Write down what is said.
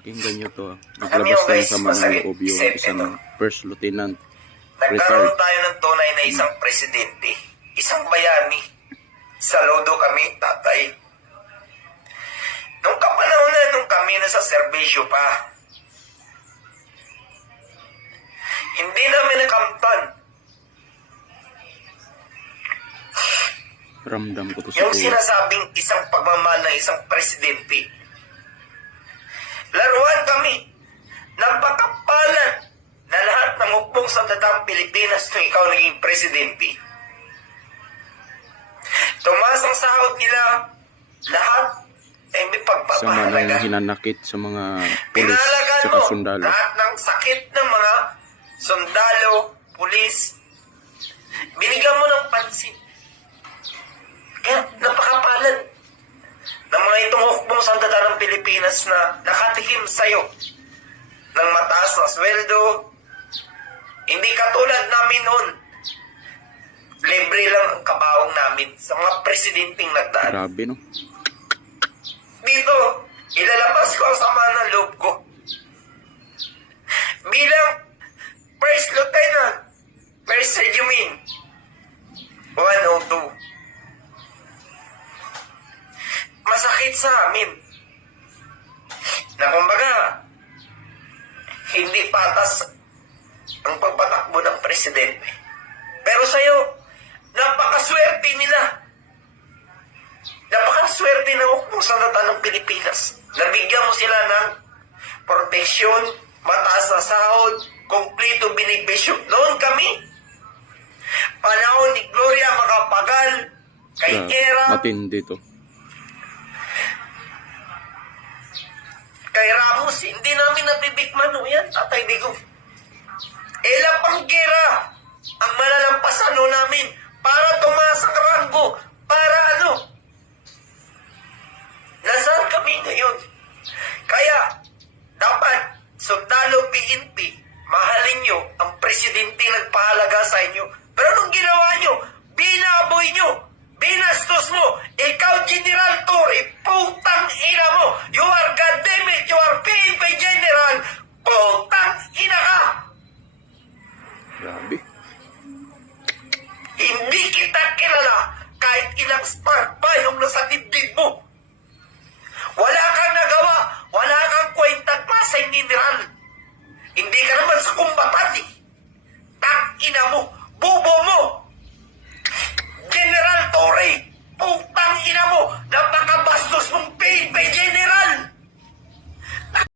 Pakinggan nyo to. Alam Naglabas niyo, tayo guys, sa mga masakit loob yung isipin, isang no? first lieutenant. Nagkaroon tayo ng tunay na isang presidente, isang bayani. Saludo kami, tatay. Nung kapanahon na nung kami nasa serbisyo pa, hindi namin nakamtan Ramdam ko to sa yung kuya. sinasabing isang pagmamahal ng isang presidente. Laruan kami ng pagkapalan na lahat ng hukbong sandatang Pilipinas nung ikaw naging presidente. Tumaas ang sahod nila, lahat ay may Sama ng pagpapahalaga. hinanakit sa mga pulis Pinahalagaan at mo sundalo. lahat ng sakit ng mga sundalo, pulis. Binigyan mo ng pansin. Kaya napakapalad ng mga itong hukbong sandatang ng Pilipinas na nakatikim sa'yo ng mataas na sweldo. Hindi katulad namin noon. Libre lang ang kabaong namin sa mga presidenteng nagdaan. Grabe, no? Dito, ilalabas ko ang sama ng loob ko. Bilang First Lieutenant, First Regiment, 102. Masakit sa amin na kumbaga, hindi patas ang pagpatakbo ng presidente. Pero sa'yo, napakaswerte nila. Napakaswerte na hukbong sandatang ng Pilipinas. Nabigyan mo sila ng proteksyon, mataas na sahod, kompleto benepisyo. Noon kami, panahon ni Gloria Macapagal, kay Era, Matindi to. kay Ramos, hindi namin nabibikman o yan, Tatay Digong. Ela Panggera, ang malalampasan o namin, para tumaas ang ranggo, para ano? Nasaan kami ngayon?